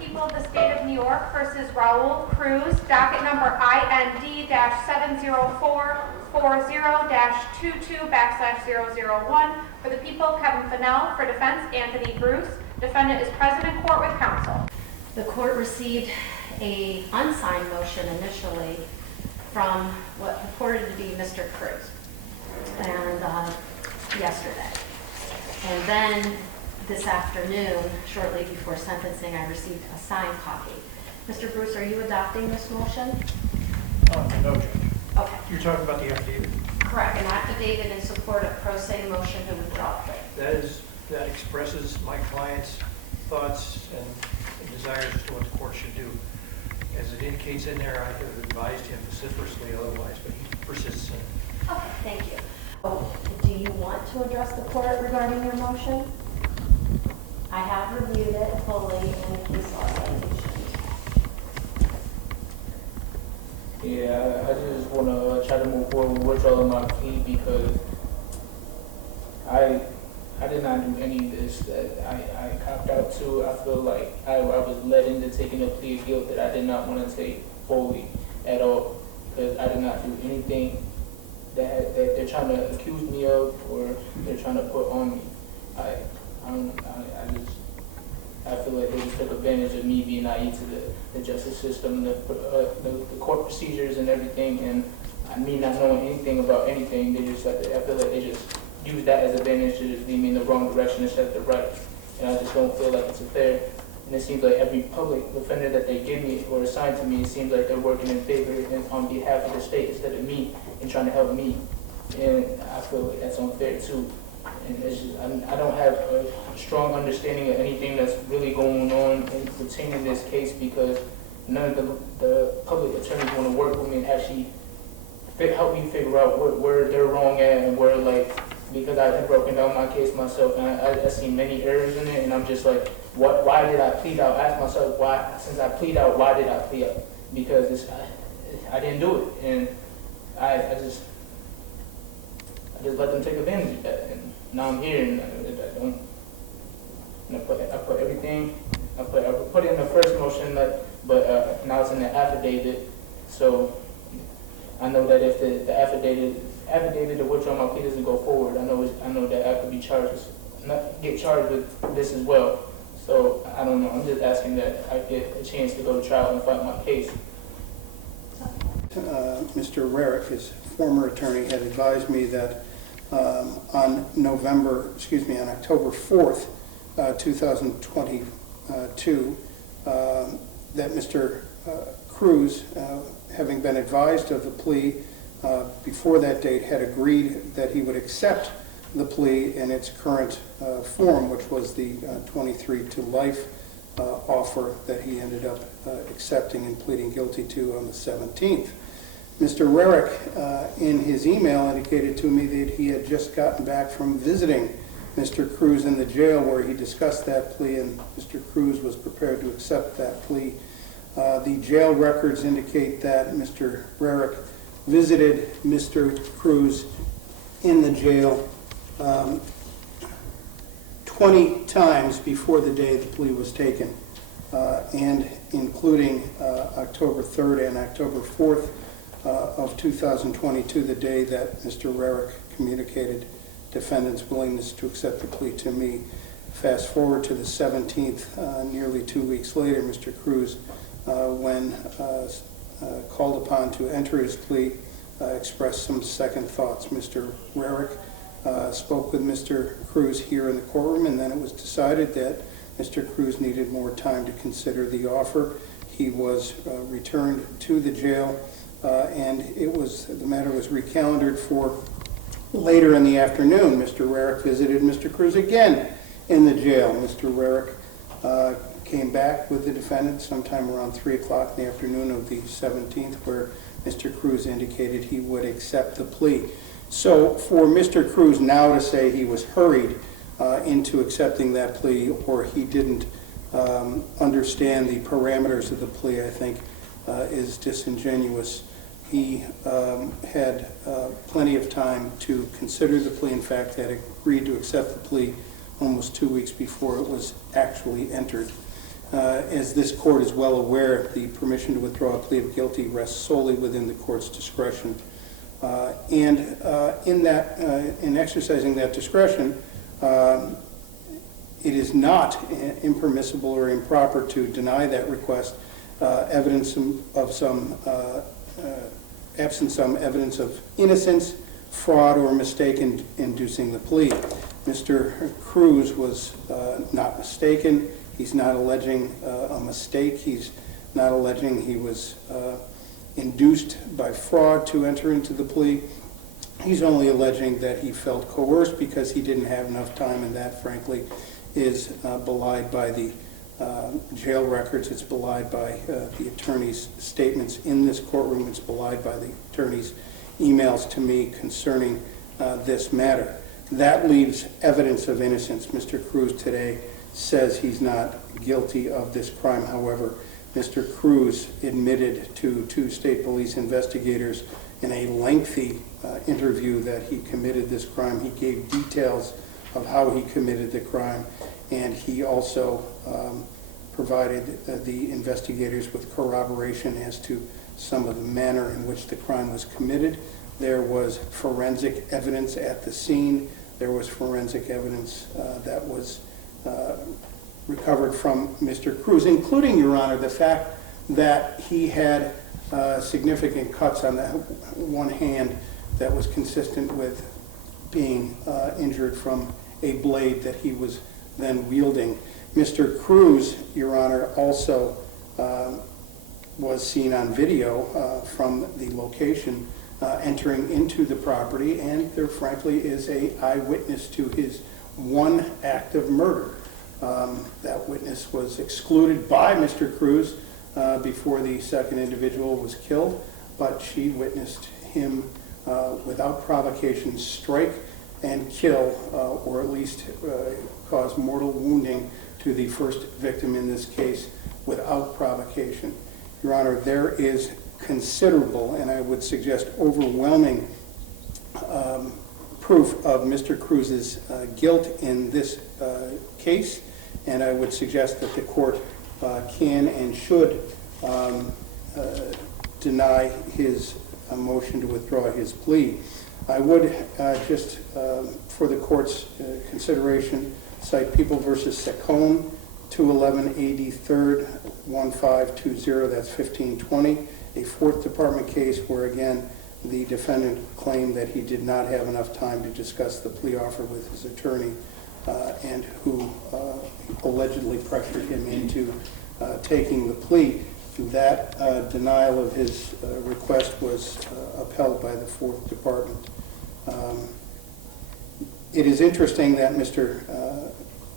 People of the State of New York versus Raul Cruz, docket number IND-70440-22/001. For the people, Kevin Fennell. For defense, Anthony Bruce. Defendant is present in court with counsel. The court received an unsigned motion initially from what purported to be Mr. Cruz, and yesterday. And then this afternoon, shortly before sentencing, I received a signed copy. Mr. Bruce, are you adopting this motion? No, Judge. Okay. You're talking about the affidavit? Correct. An affidavit in support of pro se motion to withdraw plea. That expresses my client's thoughts and desires as to what the court should do. As it indicates in there, I have advised him vociferously otherwise, but he persists in it. Okay, thank you. Do you want to address the court regarding your motion? I have reviewed it fully in the case law citations. Yeah, I just want to try to move forward with withdrawal of my plea because I did not do any of this that I copped out to. I feel like I was led into taking a plea of guilt that I did not want to take fully at all because I did not do anything that they're trying to accuse me of or they're trying to put on me. I feel like they just took advantage of me being naive to the justice system, the court procedures and everything, and me not knowing anything about anything. I feel like they just use that as advantage to just lead me in the wrong direction instead of the right. And I just don't feel like it's fair. And it seems like every public defender that they give me or assign to me, it seems like they're working in favor and on behalf of the state instead of me and trying to help me. And I feel like that's unfair too. And it's just, I don't have a strong understanding of anything that's really going on pertaining this case because none of the public attorneys want to work with me and actually help me figure out where they're wrong at and where, like, because I had broken down my case myself and I seen many errors in it, and I'm just like, why did I plead out? I asked myself, why, since I plead out, why did I plead out? Because I didn't do it, and I just let them take advantage of that, and now I'm here, and I put everything, I put it in the first motion, but now it's in the affidavit, so I know that if the affidavit to withdraw my plea doesn't go forward, I know that I could be get charged with this as well. So I don't know. I'm just asking that I get a chance to go to trial and fight my case. Mr. Rarick, his former attorney, had advised me that on October 4th, 2022, that Mr. Cruz, having been advised of the plea before that date, had agreed that he would accept the plea in its current form, which was the 23 to life offer that he ended up accepting and pleading guilty to on the 17th. Mr. Rarick, in his email, indicated to me that he had just gotten back from visiting Mr. Cruz in the jail where he discussed that plea, and Mr. Cruz was prepared to accept that plea. The jail records indicate that Mr. Rarick visited Mr. Cruz in the jail 20 times before the day the plea was taken, and including October 3rd and October 4th of 2022, the day that Mr. Rarick communicated defendant's willingness to accept the plea to me. Fast forward to the 17th, nearly 2 weeks later, Mr. Cruz, when called upon to enter his plea, expressed some second thoughts. Mr. Rarick spoke with Mr. Cruz here in the courtroom, and then it was decided that Mr. Cruz needed more time to consider the offer. He was returned to the jail, and the matter was recalendared for later in the afternoon. Mr. Rarick visited Mr. Cruz again in the jail. Mr. Rarick came back with the defendant sometime around 3 o'clock in the afternoon of the 17th, where Mr. Cruz indicated he would accept the plea. So for Mr. Cruz now to say he was hurried into accepting that plea, or he didn't understand the parameters of the plea, I think is disingenuous. He had plenty of time to consider the plea. In fact, had agreed to accept the plea almost 2 weeks before it was actually entered. As this court is well aware, the permission to withdraw a plea of guilty rests solely within the court's discretion. In exercising that discretion, it is not impermissible or improper to deny that request, absent some evidence of innocence, fraud, or mistake in inducing the plea. Mr. Cruz was not mistaken. He's not alleging a mistake. He's not alleging he was induced by fraud to enter into the plea. He's only alleging that he felt coerced because he didn't have enough time, and that, frankly, is belied by the jail records. It's belied by the attorney's statements in this courtroom. It's belied by the attorney's emails to me concerning this matter. That leaves evidence of innocence. Mr. Cruz today says he's not guilty of this crime. However, Mr. Cruz admitted to 2 state police investigators in a lengthy interview that he committed this crime. He gave details of how he committed the crime, and he also provided the investigators with corroboration as to some of the manner in which the crime was committed. There was forensic evidence at the scene. There was forensic evidence that was recovered from Mr. Cruz, including, Your Honor, the fact that he had significant cuts on that one hand that was consistent with being injured from a blade that he was then wielding. Mr. Cruz, Your Honor, also was seen on video from the location entering into the property, and there frankly is an eyewitness to his one act of murder. That witness was excluded by Mr. Cruz before the second individual was killed, but she witnessed him without provocation strike and kill, or at least cause mortal wounding to the first victim in this case without provocation. Your Honor, there is considerable, and I would suggest overwhelming, proof of Mr. Cruz's guilt in this case, and I would suggest that the court can and should deny his motion to withdraw his plea. I would just, for the court's consideration, cite People v. Secone, 211 AD 3rd, 1520, that's 1520, a Fourth Department case where, again, the defendant claimed that he did not have enough time to discuss the plea offer with his attorney and who allegedly pressured him into taking the plea. That denial of his request was upheld by the Fourth Department. It is interesting that Mr.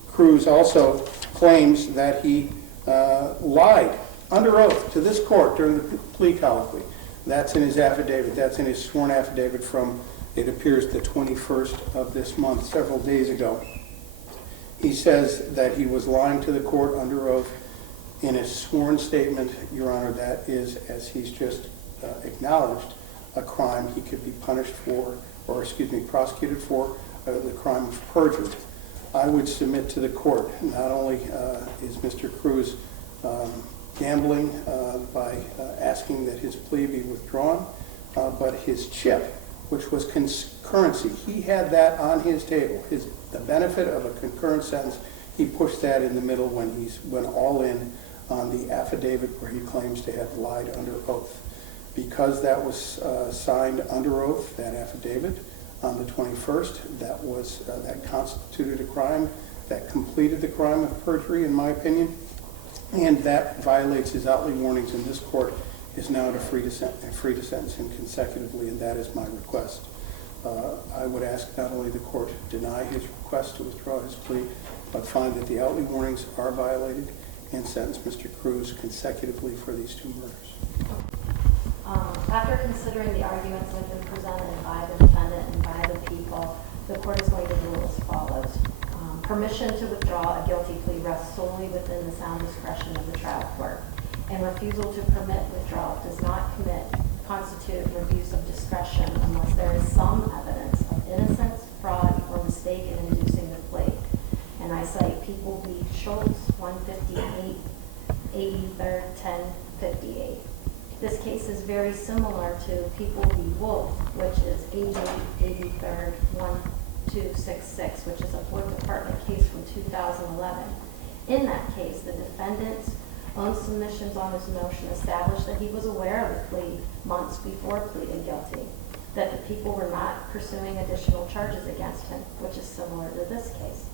Cruz also claims that he lied under oath to this court during the plea colloquy. That's in his affidavit. That's in his sworn affidavit from, it appears, the 21st of this month, several days ago. He says that he was lying to the court under oath in a sworn statement, Your Honor. That is, as he's just acknowledged, a crime he could be punished for, or prosecuted for, the crime of perjury. I would submit to the court, not only is Mr. Cruz gambling by asking that his plea be withdrawn, but his chip, which was concurrency, he had that on his table. The benefit of a concurrent sentence, he pushed that in the middle when he went all in on the affidavit where he claims to have lied under oath. Because that was signed under oath, that affidavit, on the 21st, that constituted a crime, that completed the crime of perjury, in my opinion, and that violates his outly warnings, and this court is now free to sentence him consecutively, and that is my request. I would ask not only the court deny his request to withdraw his plea, but find that the outly warnings are violated and sentence Mr. Cruz consecutively for these 2 murders. After considering the arguments that have been presented by the defendant and by the people, the court is going to rule as follows. Permission to withdraw a guilty plea rests solely within the sound discretion of the trial court, and refusal to permit withdrawal does not constitute an abuse of discretion unless there is some evidence of innocence, fraud, or mistake in inducing the plea. And I cite People v. Schultz, 158 83rd 1058. This case is very similar to People v. Wolf, which is 83rd 1266, which is a Fourth Department case from 2011. In that case, the defendant's own submissions on his motion established that he was aware of the plea months before pleading guilty, that the people were not pursuing additional charges against him, which is similar to this case.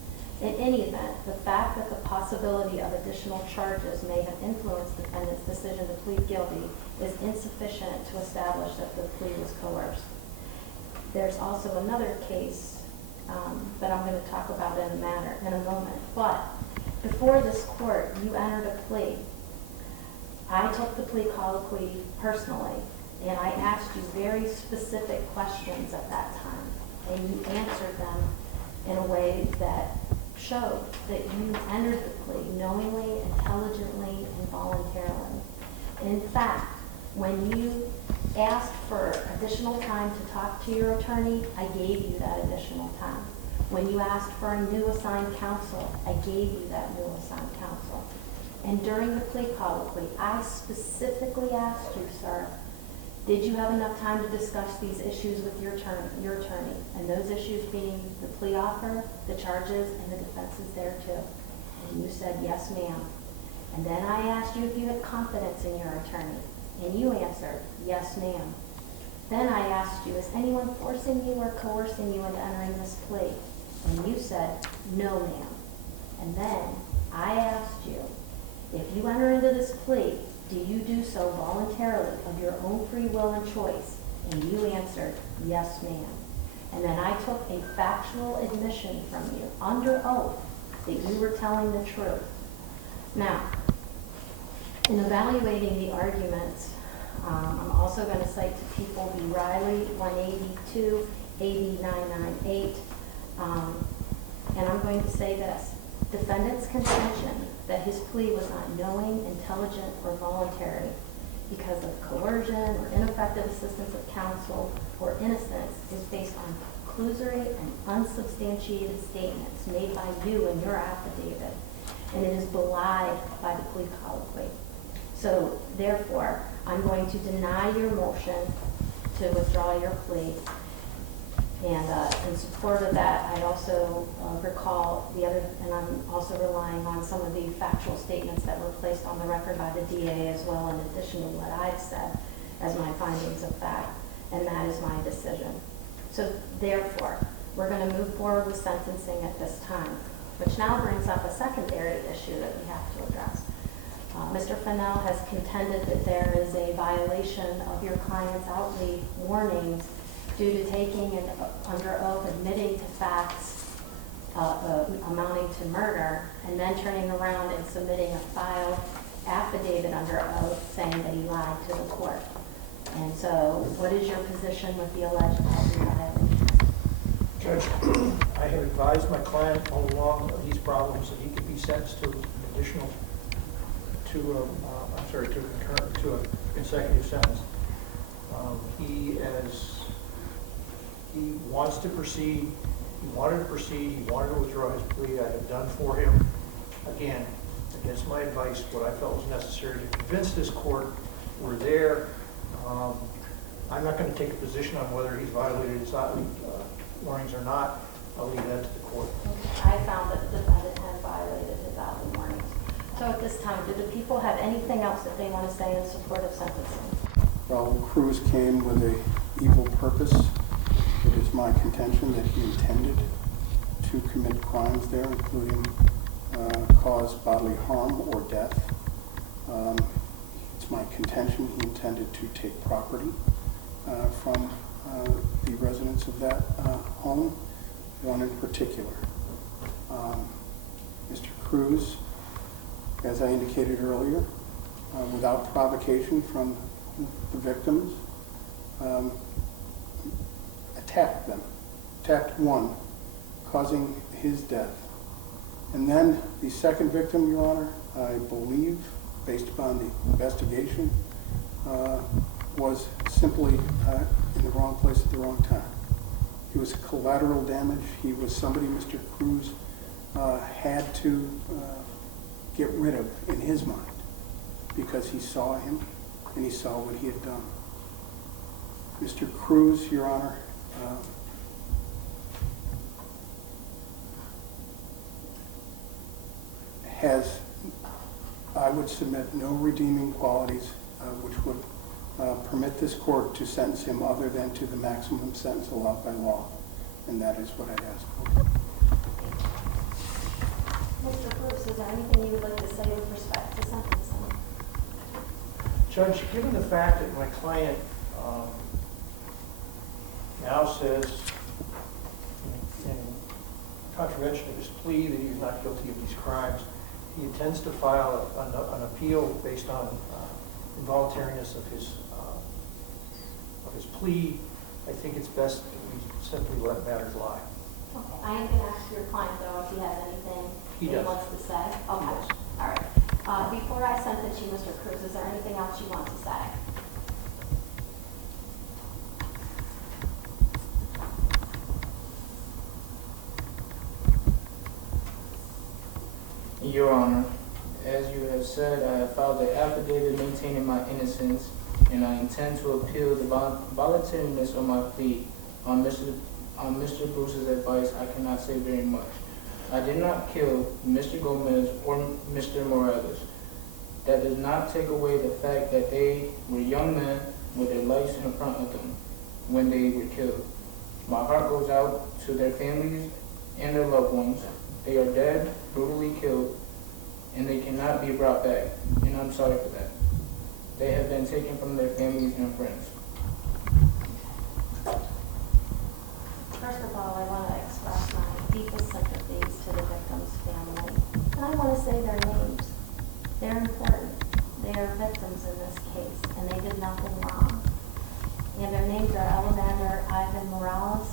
In any event, the fact that the possibility of additional charges may have influenced the defendant's decision to plead guilty is insufficient to establish that the plea was coerced. There's also another case that I'm going to talk about in a moment. But before this court, you entered a plea. I took the plea colloquy personally, and I asked you very specific questions at that time, and you answered them in a way that showed that you entered the plea knowingly, intelligently, and voluntarily. In fact, when you asked for additional time to talk to your attorney, I gave you that additional time. When you asked for a new assigned counsel, I gave you that new assigned counsel. And during the plea colloquy, I specifically asked you, sir, did you have enough time to discuss these issues with your attorney? And those issues being the plea offer, the charges, and the defenses there too. And you said, yes, ma'am. And then I asked you if you had confidence in your attorney. And you answered, yes, ma'am. Then I asked you, is anyone forcing you or coercing you into entering this plea? And you said, no, ma'am. And then I asked you, if you enter into this plea, do you do so voluntarily of your own free will and choice? And you answered, yes, ma'am. And then I took a factual admission from you under oath that you were telling the truth. Now, in evaluating the arguments, I'm also going to cite to People v. Riley, 182, 8998. And I'm going to say this. Defendant's contention that his plea was not knowing, intelligent, or voluntary because of coercion or ineffective assistance of counsel or innocence is based on conclusory and unsubstantiated statements made by you in your affidavit, and it is belied by the plea colloquy. So, therefore, I'm going to deny your motion to withdraw your plea. And in support of that, I also recall and I'm also relying on some of the factual statements that were placed on the record by the DA as well, in addition to what I've said as my findings of fact, and that is my decision. So therefore, we're going to move forward with sentencing at this time, which now brings up a secondary issue that we have to address. Mr. Fennell has contended that there is a violation of your client's outly warnings due to taking and under oath admitting to facts amounting to murder, and then turning around and submitting a filed affidavit under oath saying that he lied to the court. And so, what is your position with the alleged outly violation? Judge, I have advised my client all along of these problems that he could be sentenced to an additional to a consecutive sentence. He wants to proceed. He wanted to proceed. He wanted to withdraw his plea. I have done for him, again, against my advice, what I felt was necessary to convince this court we're there. I'm not going to take a position on whether he's violated his warnings or not. I'll leave that to the court. I found that the defendant had violated his outly warnings. So at this time, do the people have anything else that they want to say in support of sentencing? Well, Cruz came with an evil purpose. It is my contention that he intended to commit crimes there, including cause bodily harm or death. It's my contention he intended to take property from the residents of that home, one in particular. Mr. Cruz, as I indicated earlier, without provocation from the victims, attacked one, causing his death. And then the second victim, Your Honor, I believe, based upon the investigation, was simply in the wrong place at the wrong time. He was collateral damage. He was somebody Mr. Cruz had to get rid of in his mind. because he saw him and he saw what he had done. Mr. Cruz, Your Honor, has, I would submit, no redeeming qualities which would permit this court to sentence him other than to the maximum sentence allowed by law, and that is what I'd ask for. Mr. Cruz, is there anything you would like to say with respect to sentencing? Judge, given the fact that my client now says, in contravention of his plea, that he's not guilty of these crimes, he intends to file an appeal based on involuntariness of his plea, I think it's best that we simply let matters lie. Okay, I am going to ask your client, though, if he has anything He he does. wants to say. Okay, does. all right. Before I sentence you, Mr. Cruz, is there anything else you want to say? Your Honor, as you have said, I have filed an affidavit maintaining my innocence, and I intend to appeal the voluntariness of my plea. On Mr. Bruce's advice, I cannot say very much. I did not kill Mr. Gomez or Mr. Morales. That does not take away the fact that they were young men with their lives in front of them when they were killed. My heart goes out to their families and their loved ones. They are dead, brutally killed, and they cannot be brought back, and I'm sorry for that. They have been taken from their families and friends. First of all, I want to express my deepest sympathies to the victim's family. And I want to say their names. They're important. They are victims in this case, and they did nothing wrong. And their names are Alexander Ivan Morales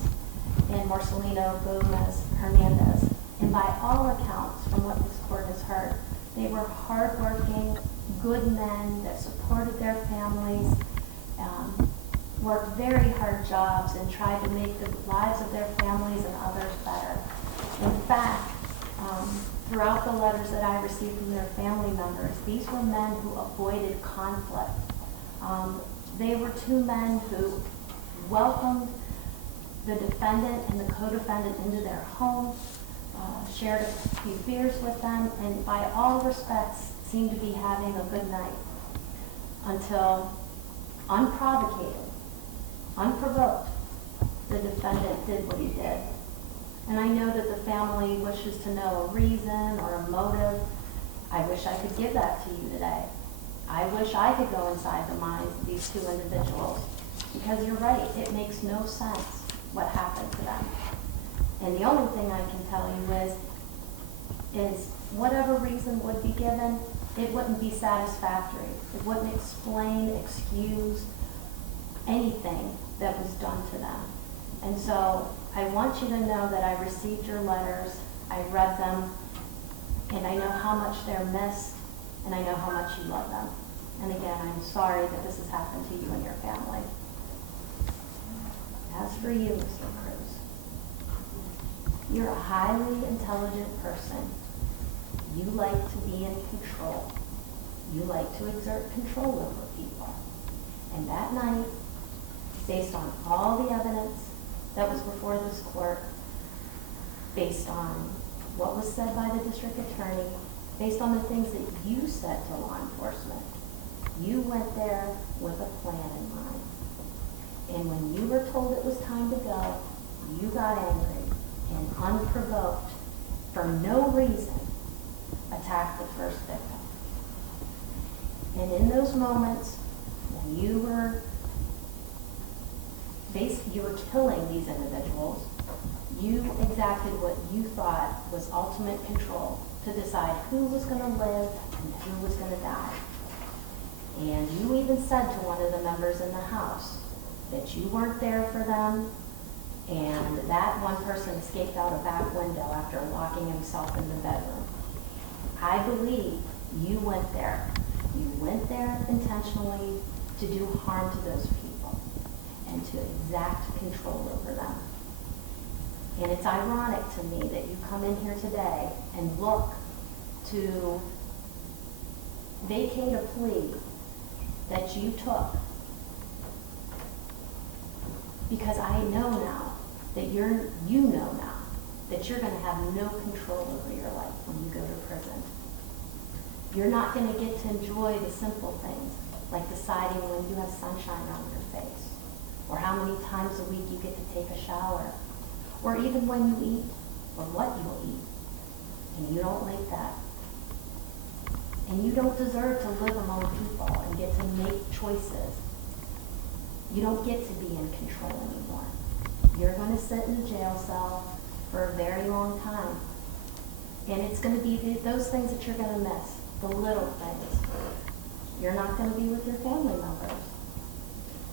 and Marcelino Gomez Hernandez. And by all accounts, from what this court has heard, they were hardworking, good men that supported their families, worked very hard jobs, and tried to make the lives of their families and others better. In fact, throughout the letters that I received from their family members, these were men who avoided conflict. They were two men who welcomed the defendant and the co-defendant into their home, shared a few beers with them, and by all respects seemed to be having a good night until, unprovoked, the defendant did what he did. And I know that the family wishes to know a reason or a motive. I wish I could give that to you today. I wish I could go inside the minds of these two individuals, because you're right, it makes no sense what happened to them. And the only thing I can tell you is whatever reason would be given, it wouldn't be satisfactory. It wouldn't explain, excuse anything that was done to them. And so I want you to know that I received your letters, I read them, and I know how much they're missed, and I know how much you love them. And again, I'm sorry that this has happened to you and your family. As for you, Mr. Cruz, you're a highly intelligent person. You like to be in control. You like to exert control over people. And that night, based on all the evidence that was before this court, based on what was said by the district attorney, based on the things that you said to law enforcement, you went there with a plan in mind. And when you were told it was time to go, you got angry and unprovoked, for no reason, attacked the first victim. And in those moments, when you were killing these individuals, you exacted what you thought was ultimate control to decide who was going to live and who was going to die. And you even said to one of the members in the house that you weren't there for them, and that one person escaped out a back window after locking himself in the bedroom. I believe you went there. You went there intentionally to do harm to those people and to exact control over them. And it's ironic to me that you come in here today and look to vacate a plea that you took, because I know now that you know now that you're gonna have no control over your life when you go to prison. You're not gonna get to enjoy the simple things, like deciding when you have sunshine on your face, or how many times a week you get to take a shower, or even when you eat, or what you'll eat. And you don't like that. And you don't deserve to live among people and get to make choices. You don't get to be in control anymore. You're going to sit in a jail cell for a very long time. And it's going to be those things that you're going to miss, the little things. You're not going to be with your family members.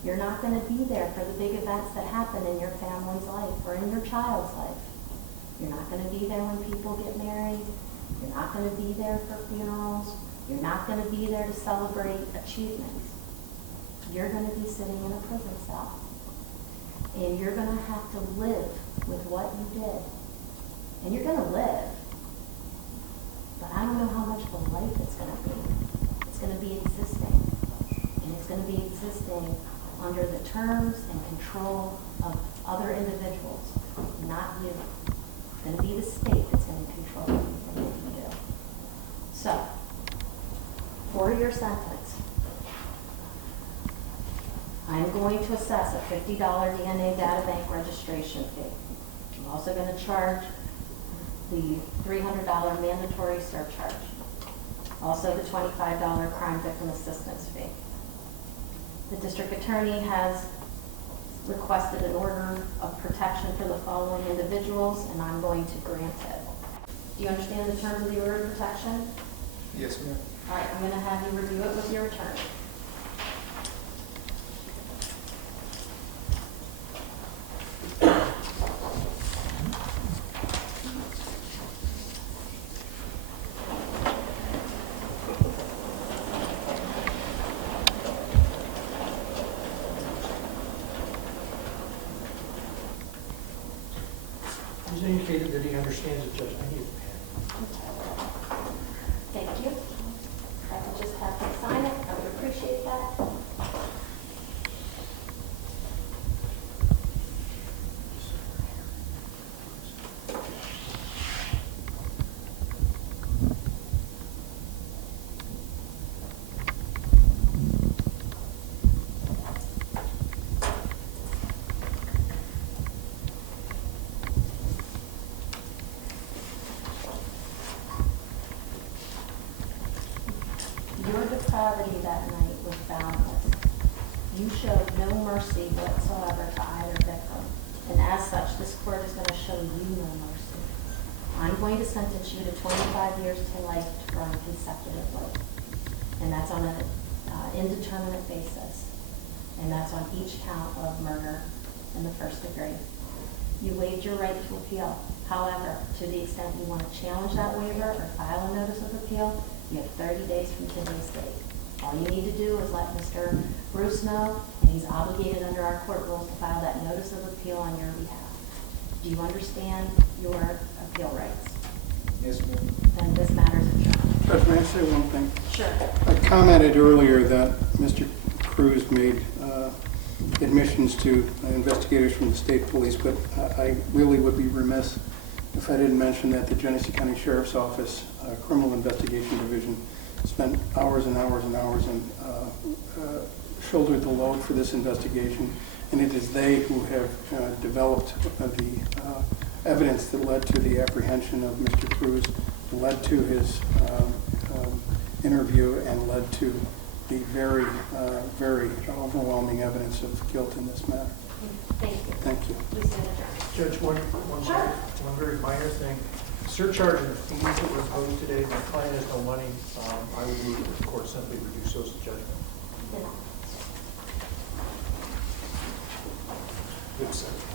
You're not going to be there for the big events that happen in your family's life or in your child's life. You're not going to be there when people get married. You're not going to be there for funerals. You're not going to be there to celebrate achievements. You're going to be sitting in a prison cell. And you're going to have to live with what you did. And you're going to live. But I don't know how much of a life it's going to be. It's going to be existing. And it's going to be existing under the terms and control of other individuals, not you. It's going to be the state that's going to control everything that you do. So, for your sentence, I'm going to assess a $50 DNA data bank registration fee. I'm also going to charge the $300 mandatory surcharge. Also the $25 crime victim assistance fee. The district attorney has requested an order of protection for the following individuals, and I'm going to grant it. Do you understand the terms of the order of protection? Yes, ma'am. All right, I'm going to have you review it with your attorney. He's indicated that he understands it, Judge. I need a pen. Thank you. If I could just have him sign it, I would appreciate that. Your depravity that night was boundless. You showed no mercy whatsoever to either victim, and as such, this court is going to show you no mercy. I'm going to sentence you to 25 years to life to run consecutively, and that's on an indeterminate basis, and that's on each count of murder in the first degree. You waived your right to appeal. However, to the extent you want to challenge that waiver or file a notice of appeal, you have 30 days from today's date. All you need to do is let Mr. Bruce know, and he's obligated under our court rules to file that notice of appeal on your behalf. Do you understand your appeal rights? Yes, ma'am. Then this matter is adjourned. Judge, may I say one thing? Sure. I commented earlier that Mr. Cruz made admissions to investigators from the state police, but I really would be remiss if I didn't mention that the Genesee County Sheriff's Office Criminal Investigation Division spent hours and hours and hours and shouldered the load for this investigation, and it is they who have developed the evidence that led to the apprehension of Mr. Cruz, led to his interview, and led to the very, very overwhelming evidence of guilt in this matter. Thank you. Thank you. Please stand adjourned. Judge, one very minor thing. Surcharge and the fees that were imposed today, my client has no money. I would move that the court simply reduce those to judgment. Good night. Good, sir.